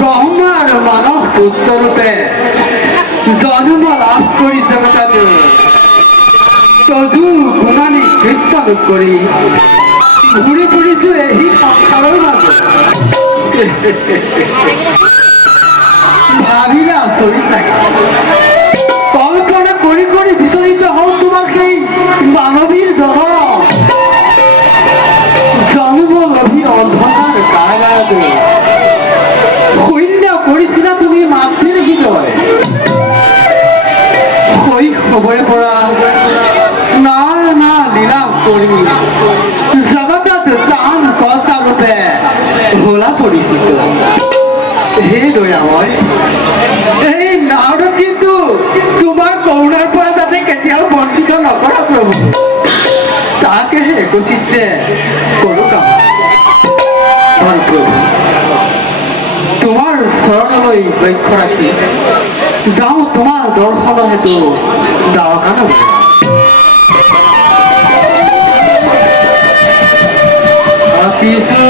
ব্রহ্মার মানব পুত্ররূপে জন্ম লাভ কৰি জগতত তদু গুণানী কীৰ্তন কৰি ঘূৰি ফুৰিছো এই সংসাৰৰ মাজত। ভাবিলে আচৰিত লাগে, কল্পনা কৰি কৰি বিচলিত হওঁ তোমাক সেই মানৱীৰ জন্মলভী অন্ধকাৰ কাৰাগাৰতো শূন্য কৰিছিলা তুমি মাতৃৰ হৃদয়। শৈশৱৰে পৰা নানা লীলা কৰি জগতত টান কৰ্তা ৰূপে হোলা পৰিচিত। হে দয়াময়, এই নাৰদ কিন্তু তোমাৰ কৰুণাৰ পৰা যাতে কেতিয়াও বঞ্চিত নকৰা প্ৰভু, তাকেহে একচিত্তে কৰো কাম প্ৰভু। তোমাৰ চৰণলৈ লক্ষ্য ৰাখি যাওঁ তোমাৰ দৰ্শন হেতু দ্বাৰকা নগৰী। কিছু